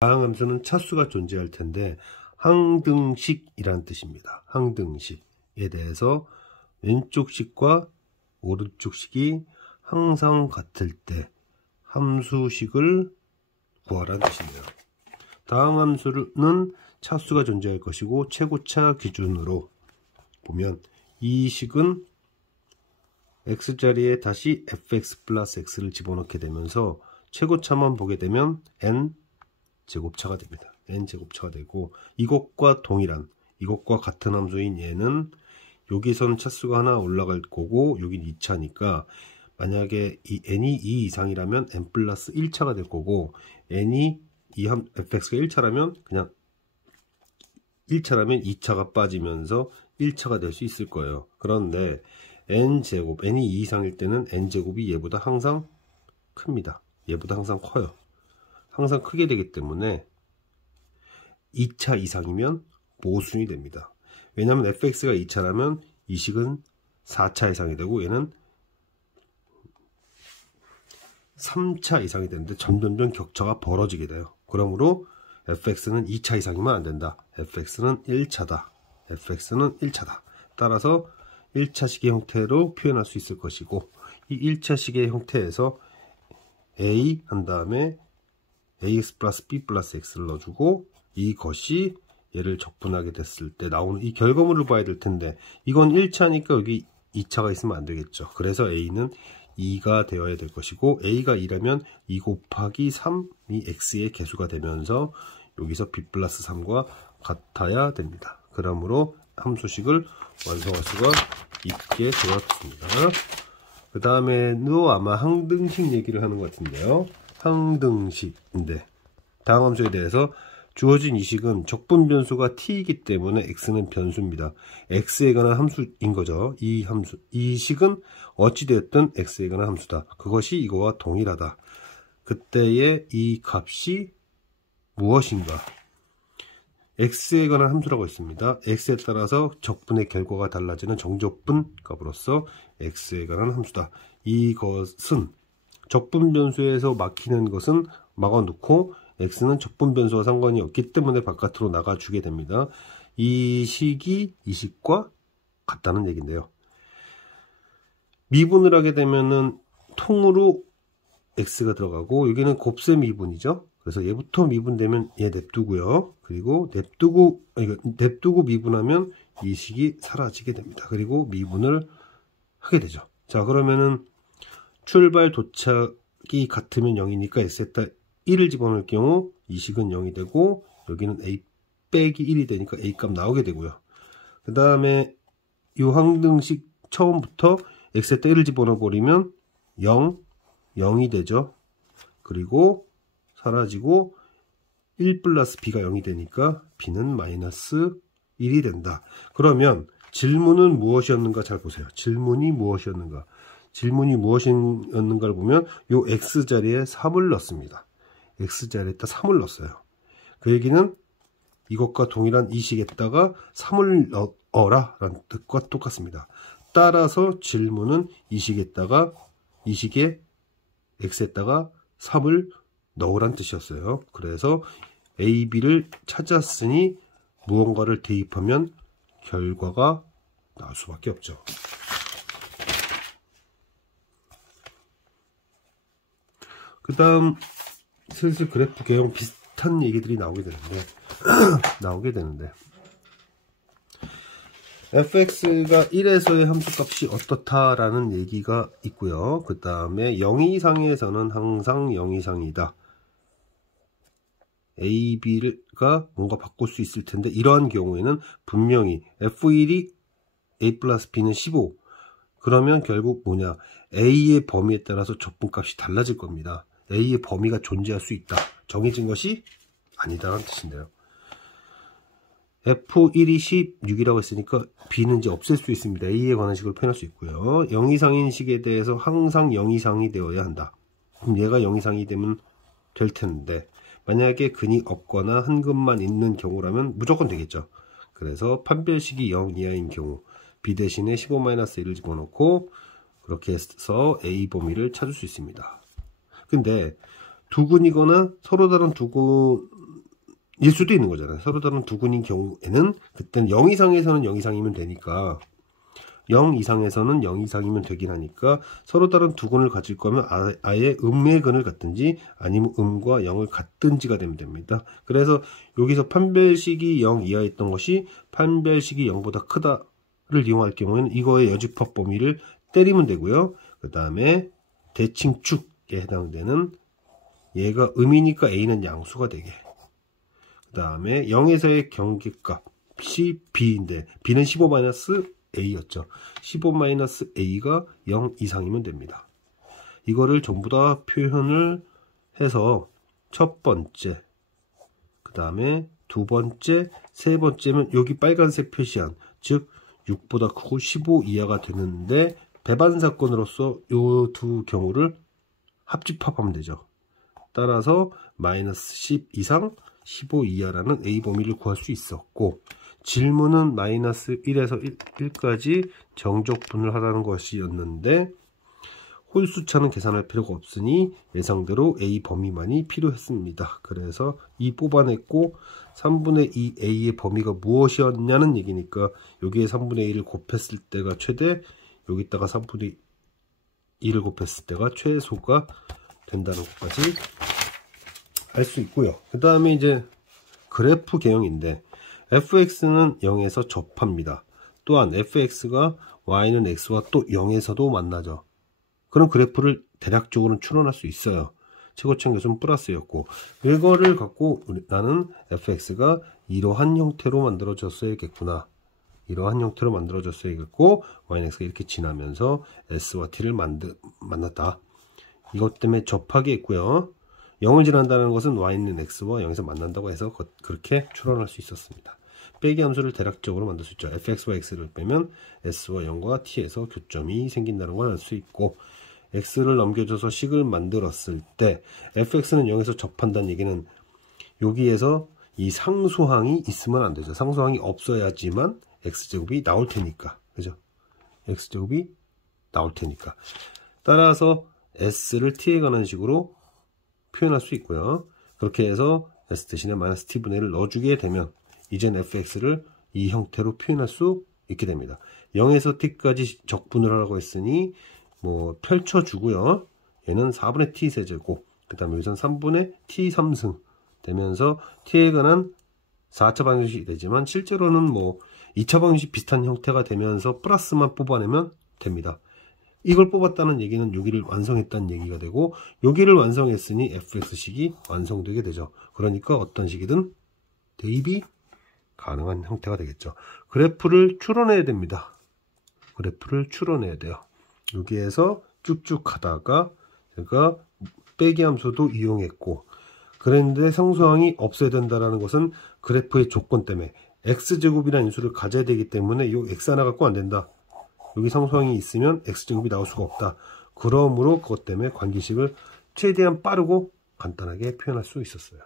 다항함수는 차수가 존재할 텐데 항등식이란 뜻입니다. 항등식에 대해서 왼쪽 식과 오른쪽 식이 항상 같을 때 함수식을 구하라는 뜻이네요. 다항함수는 차수가 존재할 것이고 최고차 기준으로 보면 이 식은 x자리에 다시 fx 플러스 x를 집어넣게 되면서 최고차만 보게 되면 n제곱차가 됩니다. n제곱차가 되고 이것과 동일한, 이것과 같은 함수인 얘는 여기선 차수가 하나 올라갈 거고 여긴 2차니까 만약에 이 n이 2 이상이라면 n 플러스 1차가 될 거고 n이 fx가 1차라면 그냥 1차라면 2차가 빠지면서 1차가 될 수 있을 거예요. 그런데 n제곱, n이 2 이상일 때는 n제곱이 얘보다 항상 큽니다. 얘보다 항상 커요. 항상 크게 되기 때문에 2차 이상이면 모순이 됩니다. 왜냐하면 fx가 2차라면 이 식은 4차 이상이 되고 얘는 3차 이상이 되는데 점점점 격차가 벌어지게 돼요. 그러므로 fx는 2차 이상이면 안 된다. fx는 1차다. fx는 1차다. 따라서 1차식의 형태로 표현할 수 있을 것이고 이 1차식의 형태에서 a 한 다음에 ax 플러스 b 플러스 x를 넣어주고 이것이 얘를 적분하게 됐을 때 나오는 이 결과물을 봐야 될 텐데 이건 1차니까 여기 2차가 있으면 안 되겠죠. 그래서 a는 2가 되어야 될 것이고 a가 2라면 2 곱하기 3이 x의 개수가 되면서 여기서 b 플러스 3과 같아야 됩니다. 그러므로 함수식을 완성할 수가 있게 되었습니다. 그 다음에도 아마 항등식 얘기를 하는 것 같은데요. 항등식인데 다항함수에 대해서 주어진 이 식은 적분 변수가 t이기 때문에 x는 변수입니다. x에 관한 함수인 거죠. 이 식은 어찌되었든 x에 관한 함수다. 그것이 이거와 동일하다. 그때의 이 값이 무엇인가? x에 관한 함수라고 있습니다. x에 따라서 적분의 결과가 달라지는 정적분 값으로서 x에 관한 함수다. 이것은 적분 변수에서 막히는 것은 막아놓고 x는 적분 변수와 상관이 없기 때문에 바깥으로 나가주게 됩니다. 이 식이 이 식과 같다는 얘기인데요. 미분을 하게 되면은 통으로 x가 들어가고 여기는 곱셈 미분이죠. 그래서 얘부터 미분되면 얘 냅두고요. 그리고 냅두고 미분하면 이 식이 사라지게 됩니다. 그리고 미분을 하게 되죠. 자, 그러면은 출발 도착이 같으면 0이니까 x에다 1을 집어넣을 경우 이 식은 0이 되고 여기는 a 빼기 1이 되니까 a 값 나오게 되고요. 그 다음에 이 항등식 처음부터 x에다 1을 집어넣어 버리면 0이 되죠. 그리고 사라지고 1 플러스 b가 0이 되니까 b는 마이너스 1이 된다. 그러면 질문은 무엇이었는가 잘 보세요. 질문이 무엇이었는가. 질문이 무엇이었는가를 보면 요 x자리에 3을 넣습니다. x자리에다 3을 넣었어요. 그 얘기는 이것과 동일한 이 식에다가 3을 넣어라 라는 뜻과 똑같습니다. 따라서 질문은 이 식에다가 이 식에 x에다가 3을 넣으란 뜻이었어요. 그래서 a, b를 찾았으니 무언가를 대입하면 결과가 나올 수밖에 없죠. 그 다음 슬슬 그래프 개형 비슷한 얘기들이 나오게 되는데 fx가 1에서의 함수값이 어떻다라는 얘기가 있고요. 그 다음에 0 이상에서는 항상 0 이상이다. a, b가 뭔가 바꿀 수 있을 텐데 이러한 경우에는 분명히 f1이 a 플러스 b는 15. 그러면 결국 뭐냐, a의 범위에 따라서 적분값이 달라질 겁니다. a의 범위가 존재할 수 있다. 정해진 것이 아니다라는 뜻인데요. f1이 16이라고 했으니까 b는 이제 없앨 수 있습니다. a에 관한 식으로 표현할 수 있고요. 0 이상인 식에 대해서 항상 0 이상이 되어야 한다. 그럼 얘가 0 이상이 되면 될 텐데 만약에 근이 없거나 한 근만 있는 경우라면 무조건 되겠죠. 그래서 판별식이 0 이하인 경우 b 대신에 15-1을 집어넣고 그렇게 해서 a 범위를 찾을 수 있습니다. 근데 두 근이거나 서로 다른 두 일 수도 있는 거잖아요. 서로 다른 두근인 경우에는 그때는 0 이상에서는 0 이상이면 되니까 0 이상에서는 0 이상이면 되긴 하니까 서로 다른 두근을 가질 거면 아예 음의 근을 갖든지 아니면 음과 0을 같든지가 되면 됩니다. 그래서 여기서 판별식이 0 이하였던 것이 판별식이 0보다 크다를 이용할 경우에는 이거의 여집합 범위를 때리면 되고요. 그 다음에 대칭축에 해당되는 얘가 음이니까 a는 양수가 되게, 그 다음에 0에서의 경계값이 b인데 b는 15-a였죠. 15-a가 0 이상이면 됩니다. 이거를 전부 다 표현을 해서 첫 번째, 그 다음에 두 번째, 세 번째면 여기 빨간색 표시한 즉 6보다 크고 15 이하가 되는데 배반 사건으로서 이 두 경우를 합집합하면 되죠. 따라서 -10 이상 15 이하라는 A 범위를 구할 수 있었고, 질문은 -1에서 1까지 정적분을 하라는 것이었는데 홀수차는 계산할 필요가 없으니 예상대로 A 범위만이 필요했습니다. 그래서 2 뽑아냈고 3분의 2 A의 범위가 무엇이었냐는 얘기니까 여기에 3분의 2를 곱했을 때가 최대, 여기다가 3분의 2를 곱했을 때가 최소가 된다는 것까지 알 수 있고요. 그 다음에 이제 그래프 개형인데 fx는 0에서 접합니다. 또한 fx가 y는 x와 또 0에서도 만나죠. 그런 그래프를 대략적으로는 추론할 수 있어요. 최고점 계수는 플러스였고, 이거를 갖고 나는 fx가 이러한 형태로 만들어졌어야겠구나, 이러한 형태로 만들어졌어야겠고 y는 x가 이렇게 지나면서 s와 t를 만났다. 이것 때문에 접하게 했고요. 0을 지난다는 것은 y는 x와 0에서 만난다고 해서 그렇게 추론할 수 있었습니다. 빼기 함수를 대략적으로 만들 수 있죠. fx와 x를 빼면 s와 0과 t에서 교점이 생긴다는 걸 알 수 있고, x를 넘겨줘서 식을 만들었을 때 fx는 0에서 접한다는 얘기는 여기에서 이 상수항이 있으면 안 되죠. 상수항이 없어야지만 x제곱이 나올 테니까, 그죠? x제곱이 나올 테니까. 따라서 s를 t에 관한 식으로 표현할 수 있고요. 그렇게 해서 s 대신에 -t분의 1을 넣어주게 되면 이젠 fx를 이 형태로 표현할 수 있게 됩니다. 0에서 t까지 적분을 하라고 했으니 뭐 펼쳐주고요. 얘는 4분의 t 세제곱, 그 다음에 여기서는 3분의 t 3승 되면서 t에 관한 4차 방정식이 되지만 실제로는 뭐 2차 방정식 비슷한 형태가 되면서 플러스만 뽑아내면 됩니다. 이걸 뽑았다는 얘기는 여기를 완성했다는 얘기가 되고, 여기를 완성했으니 fx식이 완성되게 되죠. 그러니까 어떤 식이든 대입이 가능한 형태가 되겠죠. 그래프를 추론해야 됩니다. 그래프를 추론해야 돼요. 여기에서 쭉쭉 하다가 제가 빼기 함수도 이용했고, 그랬는데 상수항이 없어야 된다는 것은 그래프의 조건 때문에 x제곱이라는 인수를 가져야 되기 때문에 이 x 하나 갖고 안 된다. 여기 상수항이 있으면 x제곱이 나올 수가 없다. 그러므로 그것 때문에 관계식을 최대한 빠르고 간단하게 표현할 수 있었어요.